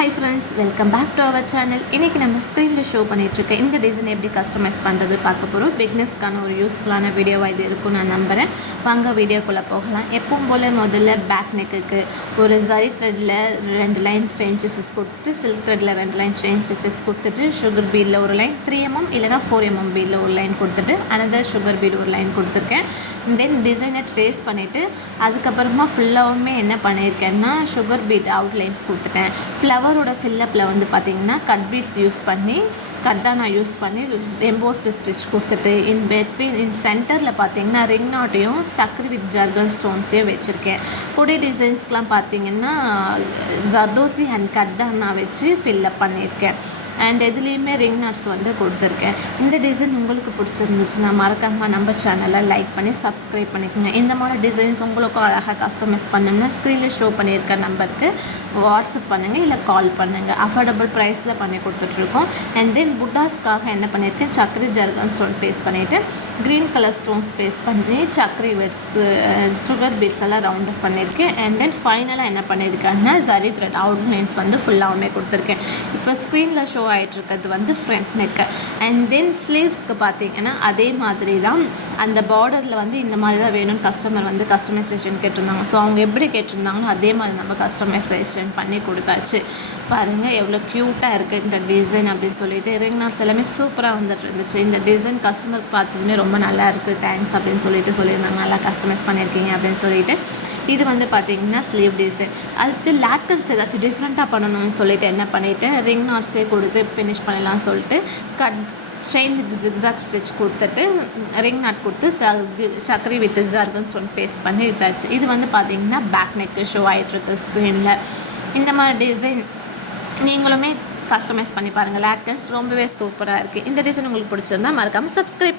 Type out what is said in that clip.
Hi friends, welcome back to our channel. இன்றைக்கி நம்ம ஸ்க்ரீனில் ஷோ பண்ணிகிட்ருக்கேன் இந்த டிசைன் எப்படி கஸ்டமைஸ் பண்ணுறது பார்க்க போகிறோம். பிக்னஸ்க்கான ஒரு யூஸ்ஃபுல்லான வீடியோவாக இது இருக்கும் நான் நம்புகிறேன். வாங்க வீடியோக்குள்ளே போகலாம். எப்பவும் போல் முதல்ல பேக் நெக்குக்கு ஒரு ஜரி த்ரெட்டில் 2 லைன் செயின் ஸ்டிச்சஸ் கொடுத்துட்டு, சில்க் த்ரெட்டில் 2 லைன் செயின் ஸ்டிச்சஸ் கொடுத்துட்டு, சுகர் பீடில் ஒரு லைன் 3 mm இல்லைனா 4 mm பீடில் ஒரு லைன் கொடுத்துட்டு, அனதர் சுகர் பீடு ஒரு லைன் கொடுத்துருக்கேன். தென் டிசைனை ட்ரேஸ் பண்ணிவிட்டு அதுக்கப்புறமா ஃபுல்லாகவுமே என்ன பண்ணியிருக்கேன்னா சுகர் பீட் அவுட்லைன்ஸ் கொடுத்துட்டேன். ஃப்ளவரோட ஃபில்லப்பில் வந்து பார்த்திங்கன்னா கட் பீட்ஸ் யூஸ் பண்ணி கட்டானா யூஸ் பண்ணி எம்போஸ்டு ஸ்டிச் கொடுத்துட்டு இன் சென்டரில் பார்த்திங்கன்னா ரிங் நாட்டையும் சக்கரி வித் ஜர்கன் ஸ்டோன்ஸையும் வச்சுருக்கேன். கொடி டிசைன்ஸ்க்கெலாம் பார்த்திங்கன்னா ஜர்தோசி அண்ட் கட்டானா வச்சு ஃபில்லப் பண்ணியிருக்கேன். அண்ட் எதுலேயுமே ரிங் நாட்ஸ் வந்து கொடுத்துருக்கேன். இந்த டிசைன் உங்களுக்கு பிடிச்சிருந்துச்சுன்னா மறக்காமல் நம்ம சேனலை லைக் பண்ணி சப்ஸ்கிரைப் பண்ணிக்கோங்க. இந்த மாதிரி டிசைன்ஸ் உங்களுக்கும் அழகாக கஸ்டமைஸ் பண்ணணும்னா ஸ்க்ரீனில் ஷோ பண்ணியிருக்க நம்பருக்கு வாட்ஸ்அப் பண்ணுங்கள் இல்லை கால் பண்ணுங்கள். அஃபோர்டபுள் ப்ரைஸில் பண்ணி கொடுத்துட்ருக்கோம். அண்ட் தென் புட்டாஸ்க்காக என்ன பண்ணியிருக்கேன், சக்கரி ஜர்கன் ஸ்டோன் பேஸ்ட் பண்ணிவிட்டு க்ரீன் கலர் ஸ்டோன்ஸ் பேஸ்ட் பண்ணி சக்கரை எடுத்து சுகர் பீட்ஸ் எல்லாம் ரவுண்ட் அப் பண்ணியிருக்கேன். அண்ட் தென் ஃபைனலாக என்ன பண்ணியிருக்கேன்னா ஜரி த்ரெட் அவுட்லைன்ஸ் வந்து ஃபுல்லாகவுமே கொடுத்துருக்கேன். இப்போ ஸ்க்ரீனில் ஷோ ஆகிட்டுருக்கிறது வந்து ஃப்ரண்ட் நெக்கு. அண்ட் தென் ஸ்லீவ்ஸ்க்கு பார்த்தீங்கன்னா அதே மாதிரி தான் அந்த பார்டரில் வந்து இந்த மாதிரி தான் வேணும்னு கஸ்டமர் வந்து கஸ்டமைசேஷன் கேட்டிருந்தாங்க. ஸோ அவங்க எப்படி கேட்டிருந்தாங்களோ அதே மாதிரி நம்ம கஸ்டமைசேஷன் பண்ணி கொடுத்தாச்சு. பாருங்கள் எவ்வளோ க்யூட்டாக இருக்குது இந்த டிசைன் அப்படின்னு சொல்லிட்டு. ரிங் நாட்ஸ் எல்லாமே சூப்பராக வந்துட்டு இருந்துச்சு. இந்த டிசைன் கஸ்டமருக்கு பார்த்ததுமே ரொம்ப நல்லா இருக்குது, தேங்க்ஸ் அப்படின்னு சொல்லியிருந்தாங்க. நல்லா கஸ்டமைஸ் பண்ணியிருக்கீங்க அப்படின்னு சொல்லிட்டு. இது வந்து பார்த்திங்கன்னா ஸ்லீவ் டிசைன். அடுத்து லேக்கன்ஸ் ஏதாச்சும் டிஃப்ரெண்ட்டாக பண்ணணும்னு சொல்லிட்டு என்ன பண்ணிவிட்டேன், ரிங் நாட்ஸே கொடுத்து ஃபினிஷ் பண்ணலாம்னு சொல்லிட்டு செயின் வித் ஜிக்ஸாக் ஸ்டிச் கொடுத்துட்டு ரிங் நாட் கொடுத்து சக்கரி வித் ஜர்கன் ஸ்டோன் பேஸ்ட் பண்ணி இதாச்சு. இது வந்து பார்த்திங்கன்னா பேக் நெக்கு ஷோ ஆகிட்டுருக்கு ஸ்க்ரீனில். இந்த மாதிரி டிசைன் நீங்களுமே கஸ்டமைஸ் பண்ணி பாருங்கள். லேக்கன்ஸ் ரொம்பவே சூப்பராக இருக்குது. இந்த டிசைன் உங்களுக்கு பிடிச்சிருந்தா மறக்காமல் சப்ஸ்கிரைப் பண்ணி